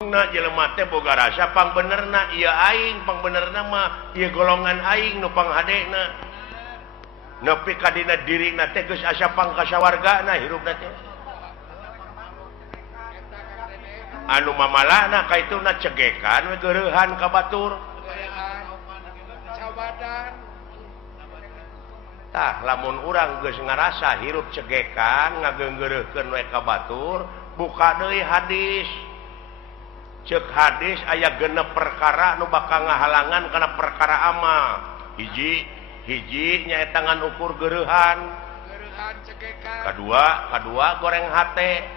jelema teh boga rasa pang benerna ieu aing pang benerna mah ieu golongan aing nu panghadena nepi ka dina dirina teh geus asa pang kasawargana hirupna teh anu mamalahna kaituna cegekan we geureuhan ka batur tah lamun urang geus ngarasa hirup cegekan ngageunggeureukkeun we ka batur buka deui hadis cek hadis aya genep perkara nu bakal ngahalangan kana perkara amal hiji nyaeta ngan ukur geureuhan kadua goreng hate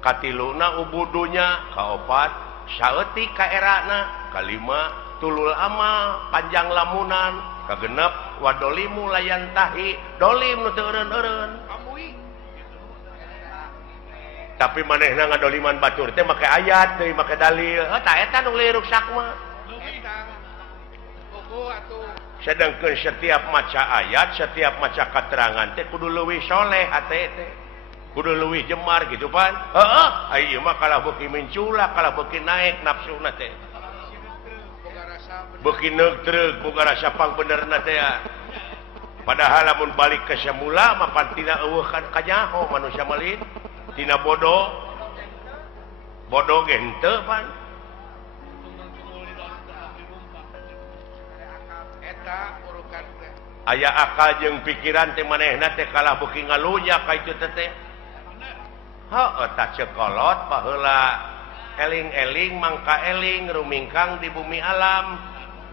katiluna ubudunya kaopat saeutik ka erana kalima tulul amal panjang lamunan kagenep wadolimu layan tahi dolim nu teu eureun-eureun tapi manehna ngadoliman batur teh make ayat teh make dalil tah eta nu liruk sakma sedangkeun setiap maca ayat setiap maca katerangan teh kudu leuwih soleh hate teh kudu leuwih jemar gitu pan heeh ai ieu mah kalah beuki menculak kalah beuki naik nafsuna teh beuki neutreug boga rasa pang benerna teh padahal lamun balik ke semula mah pan tina eueuh ka nyaho manusia malin tina bodoh ge henteu pan aya akal jeung pikiran teh manehna teh kalah beuki ngalunya ka itu teh heuh tah cekolot baheula eling-eling mangka eling rumingkang di bumi alam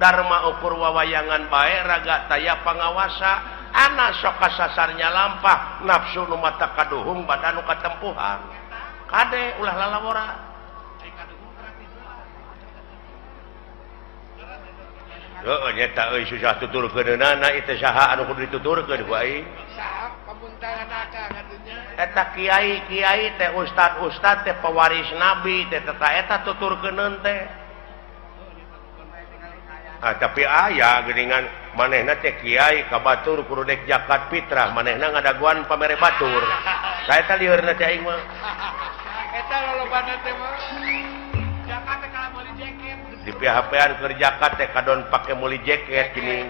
dharma ukur wawayangan bae raga taya pangawasa anak sok kasasarnya lampah nafsu nu mata kaduhung badan nu katempuhan kade ulah lalawora heuh nyata euy susah tuturkeunana itu saha anu kudu dituturkeun ku aing saha pamuntalan akang atunya eta kiai teh ustad teh pewaris nabi teh eta tuturkeuneun teh tapi aya geuningan manehna teh kiai ka batur kudu dek zakat fitrah manehna ngadaguan pamere batur saeta liheurna teh aing mah eta lolobana teh mah zakat teh kala meuli jeket di PHP-an keur zakat teh kadon pake meuli jeket gini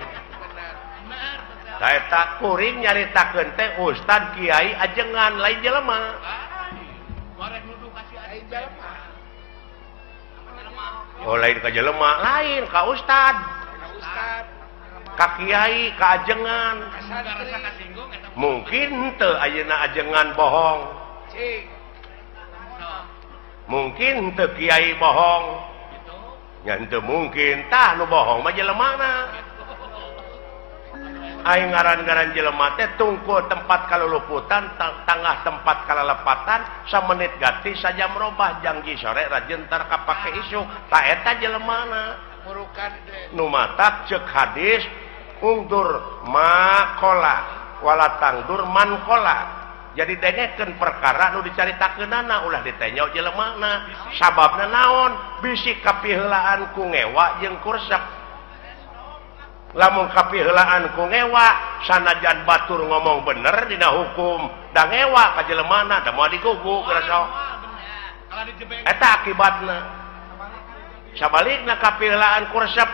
saeta kuring nyaritakeun teh ustad kiai ajengan lain jelema wareg nuduh kasih lain jelema oh lain ka jelema lain ka ustad ka kiai ka ajengan mungkin teu ayeuna ajengan bohong mungkin teu kiai bohong nya teu mungkin tah nu bohong mah jelemana aing ngaran-ngaran jelema teh tungkul tempat kaluluputan tangah tempat kalalepatan samenit gati sajam robah janggi sore rajentar kapake isu tah eta jelemana nu matak ceuk hadis ungdur makola wala tangdur mankola jadi dengekeun perkara nu dicaritakeunana ulah ditenya jelemana sababna naon bisi kapiheulaan ku ngewa jeung kursep lamun kapiheulaan ku ngewa sanajan batur ngomong bener dina hukum da ngewa ka jelemana da moal diguguk rasa eta akibatna sabalikna kapiheulaan kursep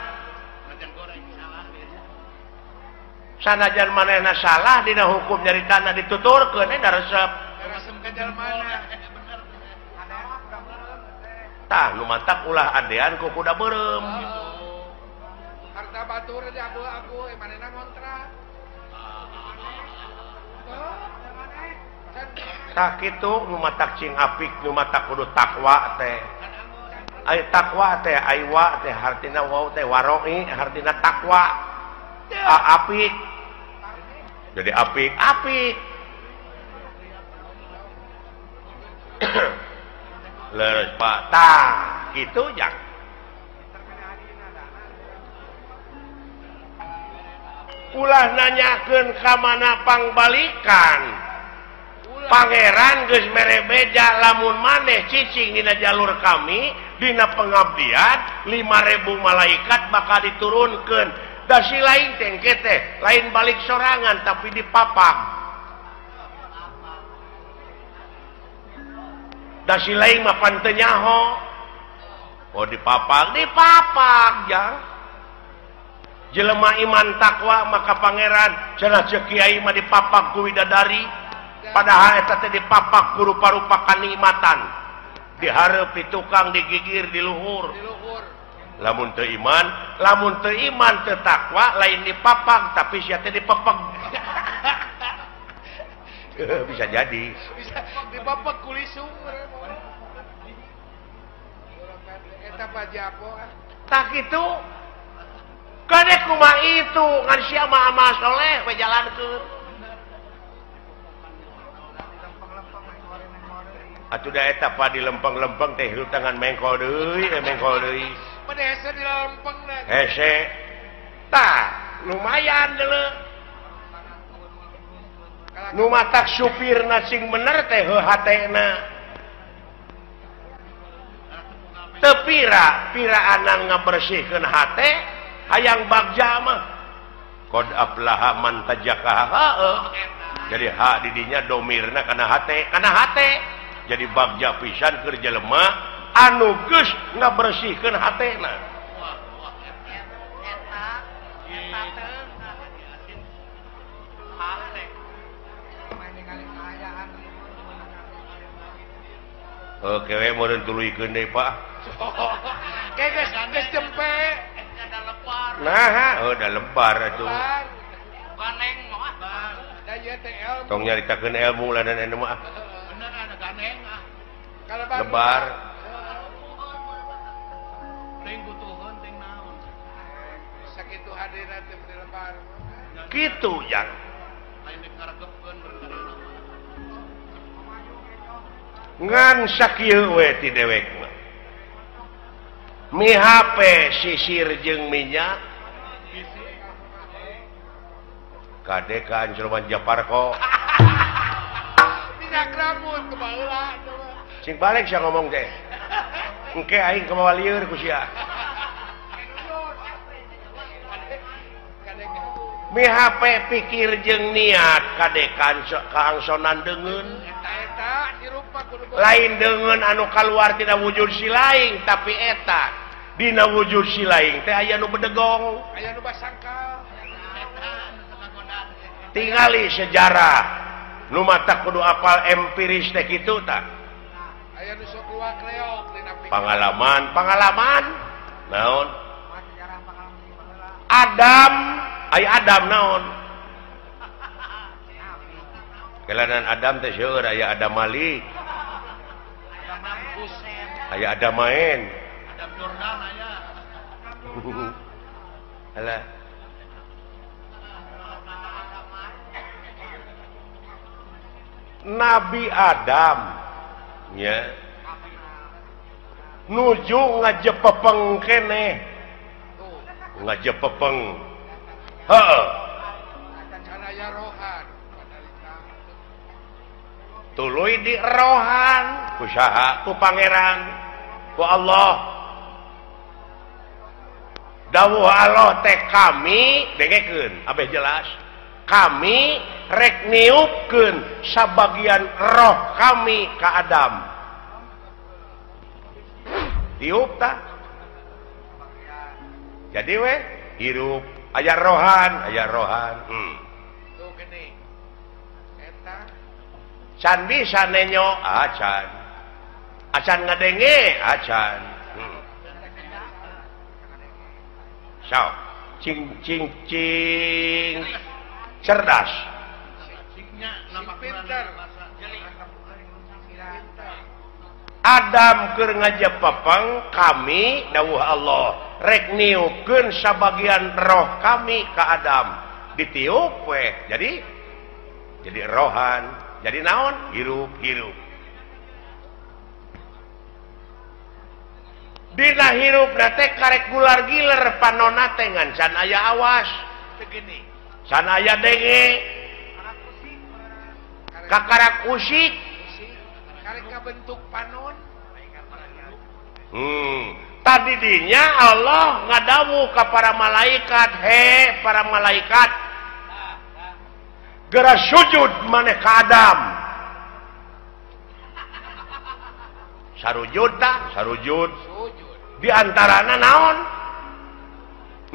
sanajan manehna salah dina hukum nyaritana dituturkeun da resep ka jelemana tah nu matak ulah adean ku kuda beureum harta batur aja abu-abu manehna ngontrak tah kitu nu matak cing apik nu matak kudu takwa teh ai takwa teh aiwa teh hartina wau teh waroi hartina takwa apik jadi apik leres pak tah kitu jak ulah nanyakeun ka mana pangbalikan pangeran geus mere beja lamun maneh cicing dina jalur kami dina pengabdian 5.000 malaikat bakal diturunkeun da si lain tengke teh lain balik sorangan tapi dipapang da si lain mah pan teu nyaho. Oh dipapag ya. Jelema iman takwa maka pangeran cenah ceuk kiai mah dipapag ku widadari padahal eta teh dipapag ku rupa-rupa kanikmatan. Dihareup di tukang digigir di luhur. Lamun teu iman teu takwa lain dipapag tapi sia teh dipapag. Bisa jadi. Bisa dipapag ku lisung. Eta pajapo. Tak itu. Kade kumaha itu ngan sia mah amal soleh we jalankeun. Atuh da eta pa di lempeng-lempeng teh hirup tangan mengkol deui, Pada hese di lempeng na. Hese. Tah, lumayan deuleu. Nu matak supirna sing bener teh heuh hatena. Teu piraanan ngabersihkeun hate, hayang bagja mah. Qad aflaha man tajakaha. Jadi hak didinya domirna kana hate. Jadi bagja pisan keur jelema anu geus ngabersihkeun hatena. Oke we meureun tuluikeun deui Pak. Geus cempe. Nah, da lebar atuh. Ganeng mah. Da ieu teh ilmu. Tong nyaritakeun ilmu ladan anu mah. Bener ada ganeng ah. Lebar. Teuing butuheun teuing naon. Sakitu hadirna teh lebar. Kitu yang Lain dikaregepkeun berkarana. ngan sakieu we ti dewekna. Mi HP sisir jeung minyak. Kade ka Anjurman Japarko. Minyak rambut kebaheula. Sing balik sia ngomong teh. Engke aing kumaha lieur ku sia. Mi HP pikir jeung niat kade kaangsonan deungeun. Eta dirupa kudu Lain deungeun anu kaluar tina wujud si laing tapi eta dina wujud si laing teh aya nu bedegong. aya nu basangkal. Tingali sejarah nu mata kudu apal empiris teh kitu tah. Aya nu sok luak reog dina Pengalaman naon? Adam naon? Kelanan Adam teh seueur aya Adam Malik. Aya Adam main. Adam Jordan aya. Alah. Nabi Adam nya nuju ngajepepeng keneh. Ngajepepeng. Heeh. Kana aya rohan. Tuluy di rohan ku saha? Ku pangeran, ku Allah. Dawuh Allah teh kami dengekeun abeh jelas. Kami rek niupkeun sabagian roh kami ka Adam. Tiup tah. Jadi we hirup aya rohan. Tuh gini. Eta Can bisa nenyo acan. Acan ngadenge acan. So, cing cerdas. pinter. Adam keur ngajepepeng kami dawuh Allah rek niupkeun sabagian roh kami ka Adam. Ditiup we. Jadi rohan. Jadi naon? Hirup. Dina hirup teh karek gular giler panonna teh ngan can aya awas. Begini. Can aya denge. Kakarak usik. Karek bentuk panon. Tadi dinya Allah ngadawuh ka para malaikat, he para malaikat, geura sujud maneh ka Adam. sarujud tah sarujud Sujud. di antarana naon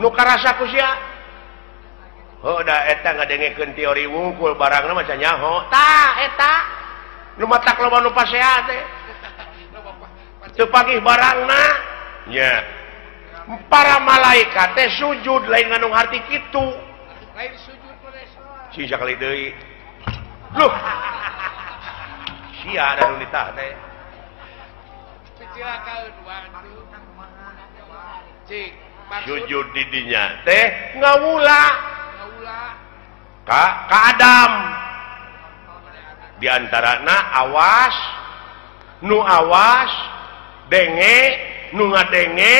nu karasa ku sia oh da eta ngadengekeun teori wungkul barangna maca nyaho tah eta nu matak loba nu pasea teh teu pagih barangna nya para malaikat teh sujud lain ngandung arti kitu Lain sujud pada sholat. si sakali deui loh sia ada nu ditah teh Kecilakaun waktu. Cik, maksud sujud di dinya teh ngawula ngaula ka Adam di antarana awas nu awas denge nu ngadenge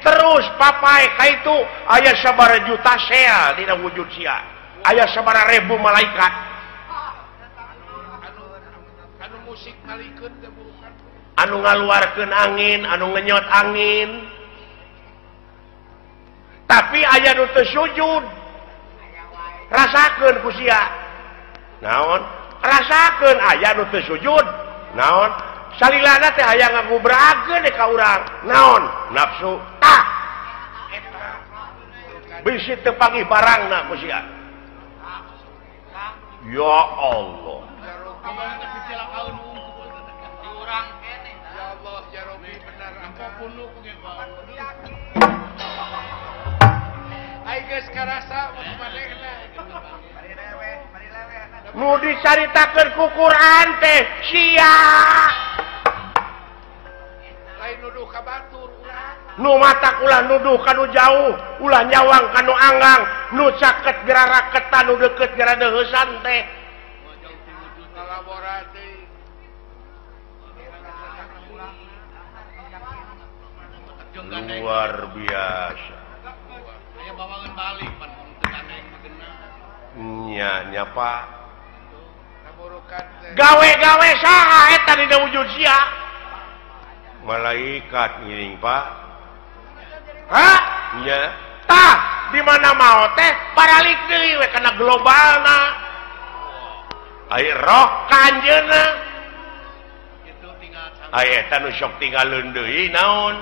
terus papai ka itu aya sabaraha juta sel dina wujud sia aya sabaraha ribu malaikat anu musik malikeun teh bukan. anu ngaluarkeun angin anu ngenyot angin tapi aya nu teu sujud rasakeun ku sia naon rasakeun aya nu teu sujud naon salilana teh aya ngagubrageun ka urang naon nafsu tah bisi teu pagih barangna ku sia ya Allah Ya Allah, ya Rabbi benar apapun nu Ai geus karasa manehna. nu dicaritakeun ku Quran teh sia Lain nuduh ka batur urang. nu matak ulah nuduh kanu jauh ulah nyawang kanu anggang nu caket gera raketan nu deukeut gera deuheusan teh Kolaborasi. luar biasa Aya bawangan balik pan teu aneh nya Pak Namurukan teh. gawe-gawe saha eta dina wujud sia malaikat ngiring Pak ha nya tah di mana mau teh paralik deui we kana globalna ai roh kanjeuna Itu tinggal ai eta nu sok tinggalin deui naon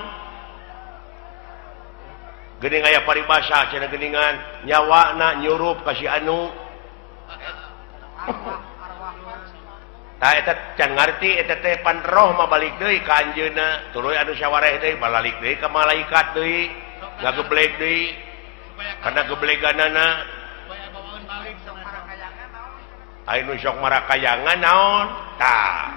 geuning aya paribasa cenah geuningan nyawana nyurup ka si anu tah eta can ngarti eta teh pan roh mah balik deui ka anjeunna tuluy anu sawareh deui balik deui ka malaikat deui ngageblek deui kana gebleganana supaya bawangan balik sama anu sok marakayangan naon tah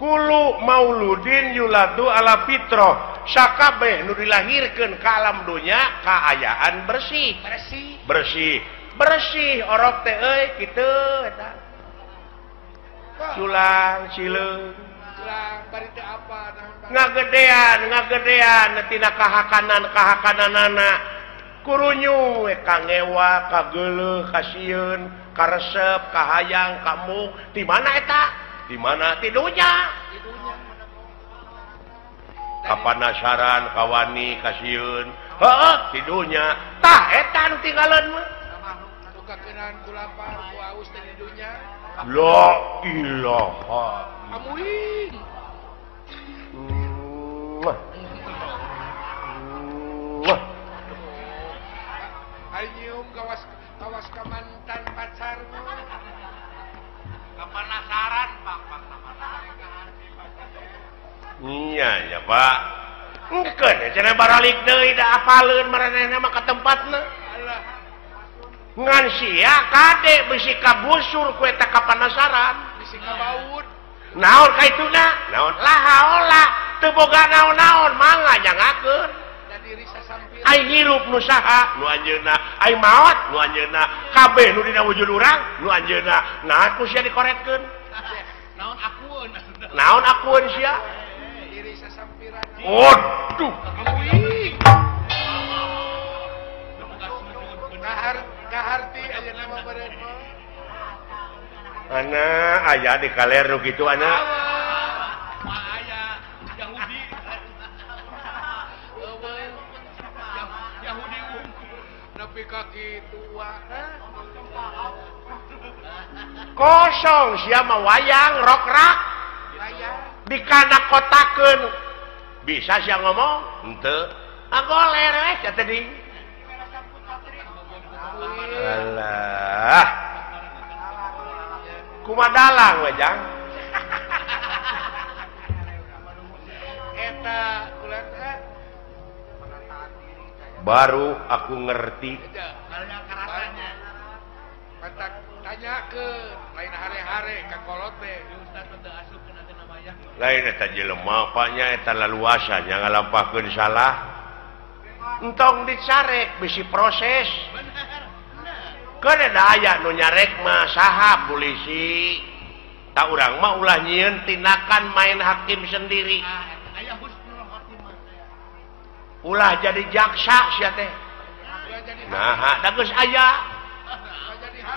kulu mauludin yuladu ala fitrah sakabeh nu dilahirkeun ka alam dunya kaayaan bersih bersih orok teh euy kitu eta culang cileung Ulang bari teh apa ngagedean tina kahakananana kurunyu we kangewa kageuleuh kasieun karesep kahayang kamu di mana eta di mana ti dunya kapanasaran kawani kasieun heuh ti dunya tah eta nu tinggalan mah anu kakeunaan ku lapar ku aus teh di dunya. la ilaha Amuing. Muah. Muah. Ayo kawas ka mantan pacarmu. Kapanasaran Pak Iya ya Pak engkeun cenah baralik deui da apaleun maranehna mah ka tempatna Alah, ngan sia kade bisi kabusur ku eta kapanasaran bisi kabaud. naon kaituna naon lahaola teu boga naon-naon mangga jangakeun Da diri sasampir. ai hirup nu saha nu anjeunna ai maot nu anjeunna kabeh nu dina wujud urang nu anjeunna nah ku sia dikoretkeun Naon akueun. naon akueun sia Diri sasampiran. waduh Amuing. Kaharti aja nama badan mah. ana aya di kaler nu kitu ana Yahudi nepi ka kitu wa. kosong sia mah wayang rokrak Aya dikana kotakeun bisa sia ngomong henteu agoler we sia teh alah kumadalang we jang eta ulah baru aku ngerti tanya ke lain hari-hari ka kolot teh lain eta jelema paknya eta laluasa nya ngalampahkeun salah entong dicarek bisi proses keun da aya nu nyarek mah saha polisi tak urang mah ulah nyieun tindakan main hakim sendiri ulah jadi jaksa sia teh nah da geus aya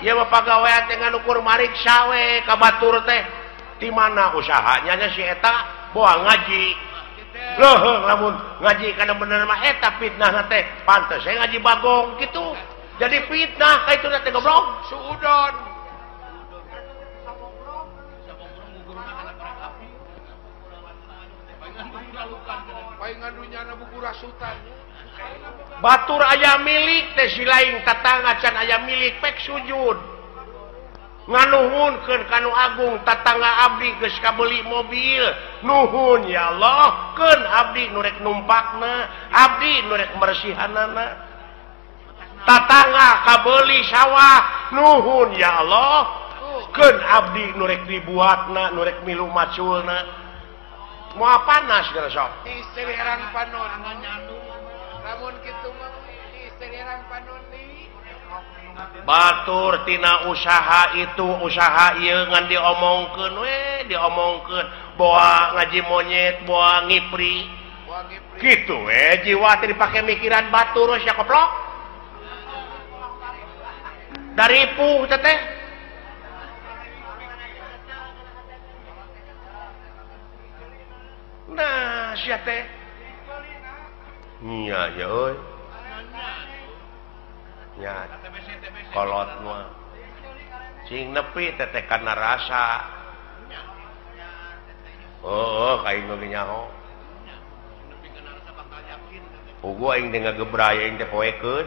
ieu mah pagawean teh nganukur mariksa we ka batur teh di mana usahanya nya si eta boa ngaji leuheung lamun ngaji kana bener mah eta fitnah teh pantes saya ngaji bagong gitu jadi fitnah ka itu teh goblok suudon paingan dunyana buku rasutan batur aya milik teh si lain tatangga can aya milik pek sujud nganuhunkeun kanu agung tatangga abdi geus kabeli mobil nuhun ya Allah keun abdi nu rek numpakna abdi nu rek mersihanana tatangga kabeli sawah nuhun ya Allah keun abdi nu rek dibuatna nu rek milu maculna moal panas geus sok istri herang panon lamun kitu mah istri herang panon deui batur tina usaha itu usaha ieu ngan diomongkeun we diomongkeun boa ngaji monyet boa ngipri kitu we jiwa teh dipake mikiran batur sia goblok dari puh teh nah sia teh nya ya euy nya kolot mah sing nepi teh kana rasa kaing nu nyaho ugu aing teh ngagebraya aing teh poekeun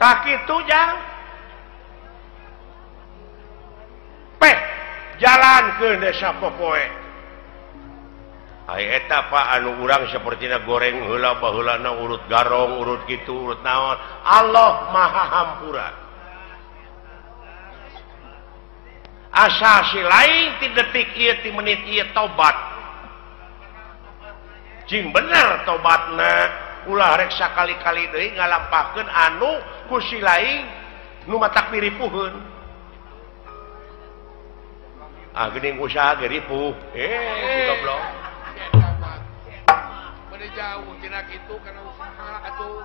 tak kitu jang peh jalankeun desa popoe ai eta Pak anu urang sapertina goreng heula baheulana urut garong urut kitu urut naon Allah Maha Hampura asa si lain ti detik ieu ti menit ieu tobat cing bener tobatna ulah rek sakali-kali deui ngalampahkeun anu ku si lain nu matak piripuheun geuning usaha ge ripuh goblok jauh tina kitu kana usaha atuh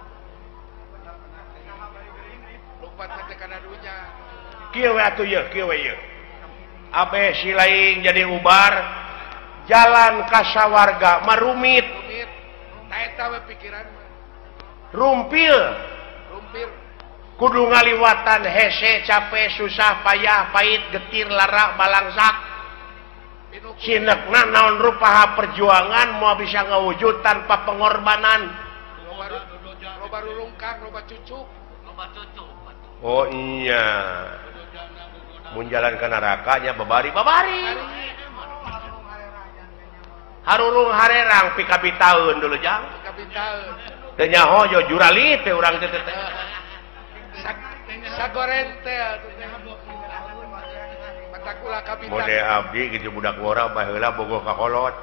lompat teh kana dunya kieu we atuh ye kieu we ye abe si lain jadi ubar jalan ka sawarga marumit ta eta we pikiran rumpil kudu ngaliwatan hese capek susah payah pait getir lara balangsak sinekna naon rupaha perjuangan mau bisa ngawujud tanpa pengorbanan loba rulungkang loba cucuk oh iya mun jalan ka neraka nya babari harurung harerang pikabi taun dulu jang teu nyaho yo jurali teh urang teh sagoren teh mode abdi gitu budak ngora baheula bogoh ka kolot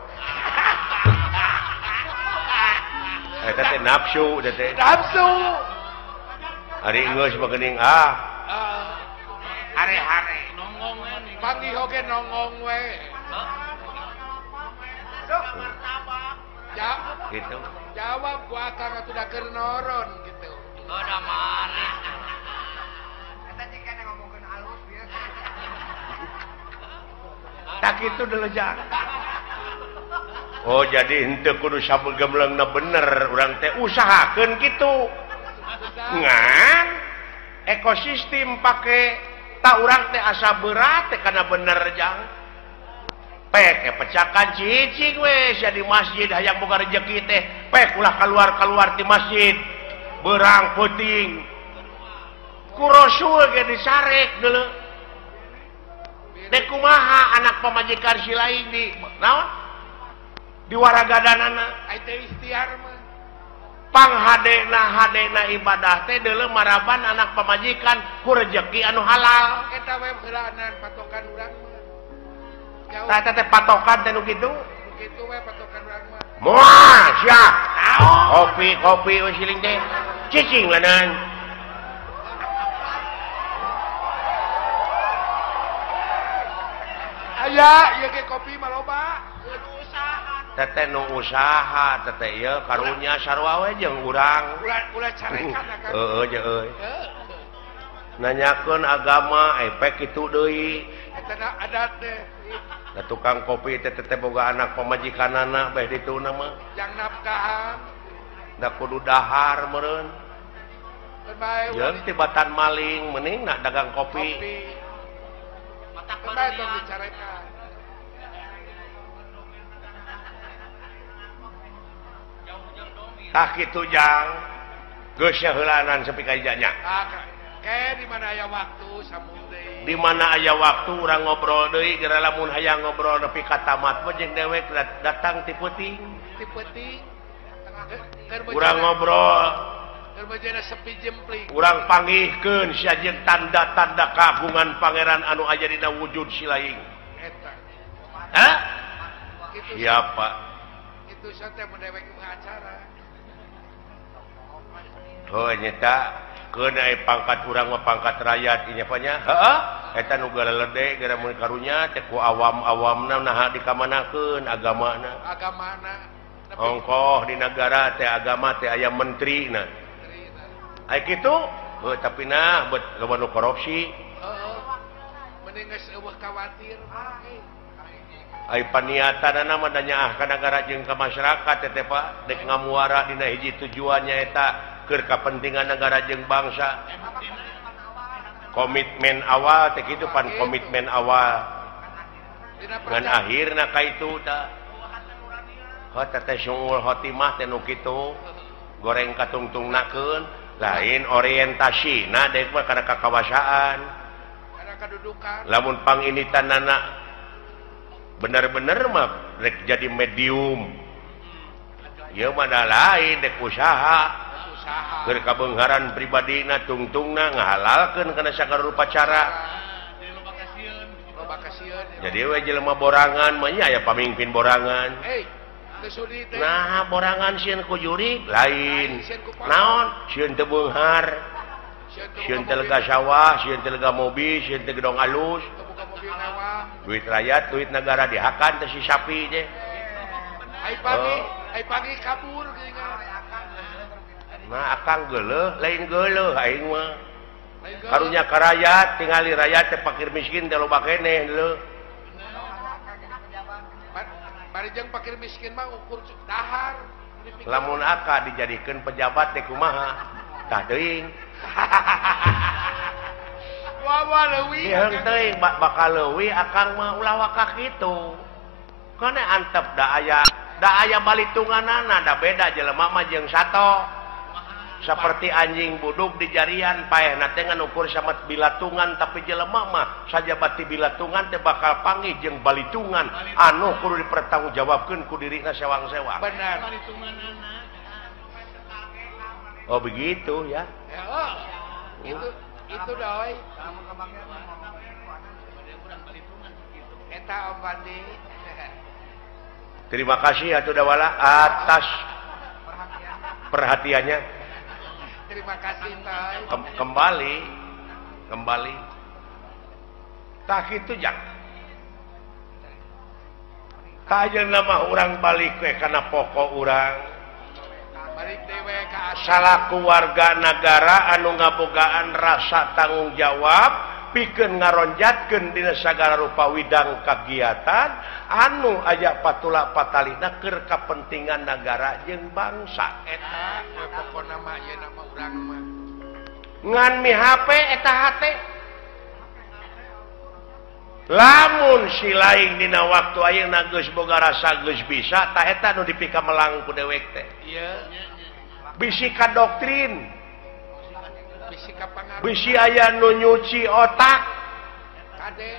eta teh nafsu ari geus bageuning hare-hare panggih oge nongong we gitu jawab ku akang atuh da keur noron gitu da marah eta jika ngomongkeun alus biasa tak itu dulu jang oh jadi henteu kudu sabegemleungna bener urang teh usahakeun kitu ngan ekosistem pakai tak urang teh asa berat teh karena bener jang pek pecakan cicing wes ya di masjid hayang boga rezeki teh pek ulah keluar di masjid berang puting ku rasul ge disarek deuleu dek kumaha anak pamajikan si lain di naon di waragadanana ai teh ikhtiar mah hadena ibadah teh deuleu maraban anak pamajikan ku rezeki anu halal eta we heulaanan patokan urang mah tah teh patokan teh nu kitu kitu we patokan urang mah moal sia kopi we siling teh cicing lanan aya ieu ge kopi mah loba teteh nu usaha teteh ieu karunya sarua we jeung urang ulah carekan akan euy nanyakeun agama pek kitu deui eta adat teh da tukang kopi teh boga anak pamajikanana beh dituna mah jang nafkahan da kudu dahar meureun bae jeung tibatan maling mending nak dagang kopi matak bae tong dicarekan tah kitu jang geus heulanan sepi ka ijanya kayak di mana aya waktu samun deui di mana aya waktu urang ngobrol deui geura lamun hayang ngobrol nepi ka tamat mah jeung dewek datang ti peuting urang ngobrol keur bejana sepi jempling urang panggihkeun sajeun tanda-tanda kagungan pangeran anu aya dina wujud si laing eta hah kitu siapa kitu teh mendewek acara oh nyata keuna pangkat urang mah pangkat rakyat ieu nya heeh eta nu galelede gara mun karunya teh ku awam-awamna naha dikamanakeun agamana ongkoh di negara teh agama teh aya menterina ai kitu tapi nah bet loba nu korupsi heeh mending geus eueuh khawatir ai paniatanna mah da nyaah ka nagara jeung ka masyarakat teh Pak dek ngamuara dina hiji tujuannya eta keur kapentingan negara jeung bangsa komitmen awal teh kitu pan komitmen awal ngan akhirna ka itu tah teh syuul khotimah teh nu kitu goreng katungtungnakeun lain orientasina dek mah kana kakawasaan kana kadudukan lamun panginitanana bener-bener mah rek jadi medium ieu mah da lain dek usaha keur kabeungharan pribadina tungtungna ngahalalkeun kana sagala rupa cara loba kasieun jadi we jelema borangan mah aya pamimpin borangan nah borangan sieun ku juri lain naon sieun teu beunghar sieun teu lega sawah sieun teu lega mobil sieun teu gedong alus duit rakyat duit negara dihakan teh si sapi teh ai pagi kabur geuningan nah akang geuleuh lain geuleuh aing mah karunya ka rakyat tingali rakyat teh fakir miskin teh loba keneh leuh bari jeung fakir miskin mah ukur dahar lamun aka dijadikeun pejabat teh kumaha tah teuing wawa leuwih diheung teuing bakal leuwih akang mah ulah waka kitu kana antep da aya balitunganana da beda jelema mah jeung sato seperti anjing buduk di jarian paehna teh ngukur samet bilatungan tapi jelema mah sajabati bilatungan teh bakal panggih jeung balitungan anu kudu dipertanggungjawabkeun ku dirina sewang-sewang benar oh begitu ya itu doi eta Om Pandi terima kasih atuh dawala atas perhatiannya terima kasih Tay kembali tak itu jang tak aja nama orang balik we karena pokok orang balik dewe ka salaku warga negara anu ngabogaan rasa tanggung jawab pikeun ngaronjatkeun dina sagala rupa widang kagiatan anu aya patula patalina keur kapentingan negara jeung bangsa eta pokona mah ieu nama urang mah ngan mi HP eta HP lamun si lain dina waktu ayeuna geus boga rasa geus bisa tah eta nu dipika melang ku dewek teh ieu bisi ka doktrin bisi ka pangaruh bisi aya nu nyuci otak kade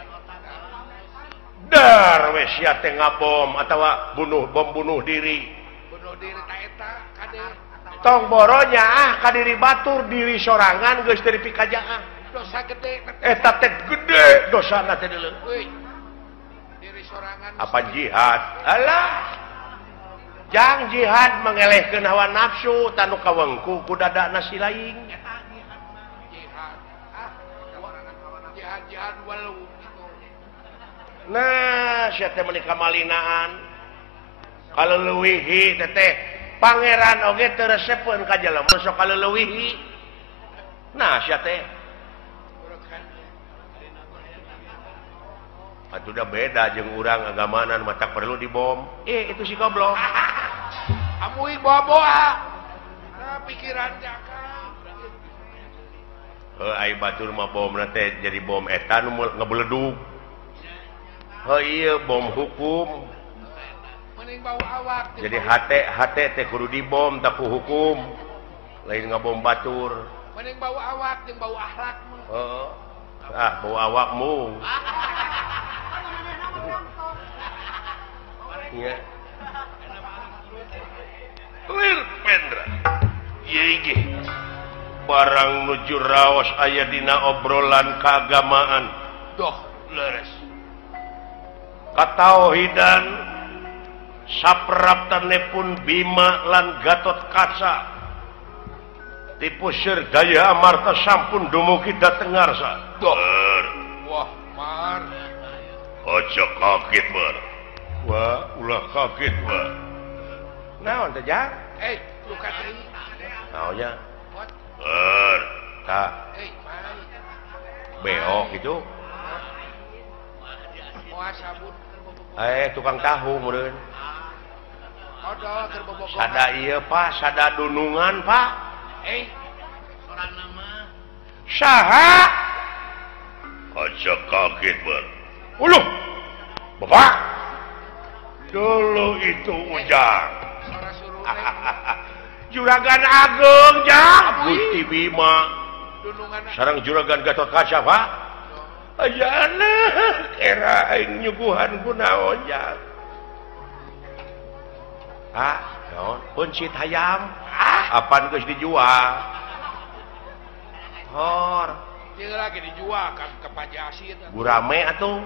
dar we sia teh ngabom atawa bom bunuh diri ta eta kade tong boronya ka diri batur diri sorangan geus teu dipikajaan dosa gede eta teh gede dosana teh deuleu euy diri sorangan apa jihad alah jang jihad mengelehkeun hawa nafsu tanu kawengku ku dadana si laing jihad walau nah sia teh meuni kamalinaan kaleuweuhi teh pangeran oge teu resepkeun ka jelema sok kaleuweuhi nah sia teh atuh da beda jeung urang agamanan mata perlu dibom itu si goblok amuing boa-boa nah pikiran jaka ai batur mah bomna teh jadi bom eta nu ngebeledug iya bom hukum mending bau awak jadi hate teh kudu dibom tak ku hukum lain ngabom batur mending bau awak jeung bau akhlak mah bau awakmu ya lir pendra ieu barang nuju raos aya dina obrolan keagamaan doh leres katauhidan sapraptanepun Bima lan Gatot Kaca tipu Sir Daya Amarta sampun dumugi dhateng ngarsa doh wah mar aja kaget bar wah ulah kaget bar naon teh ja lu kateu naon nya what ta mai beok gitu moal sabun tukang tahu meureun odol keur bobogohan sada ieu Pak sada dunungan Pak soranna mah saha aja kaget bar uluh Bapak dulu itu ujang sora suruh Juragan Agung ja Gusti Bima dunungan sareng Juragan Gatot Kaca Pak ayana era aing nyuguhan kunaon ja naon pencit hayam apaan geus dijual hor ieu lagi dijual kan ke Pajasi eta gurame atuh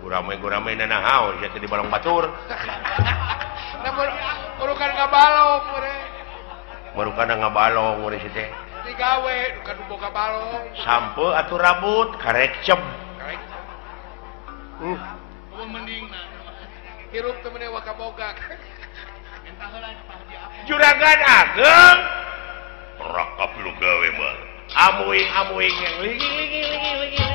gurame nanahaun sia teh di balong batur namun urukan ngabalong mere marukana ngabalong urang si teh digawe kan boga balong sampe atuh rambut karek cem mendingna hirup teu meuneu wakaboga Juragan Ageng rakap lu gawe mah amuing yang ligi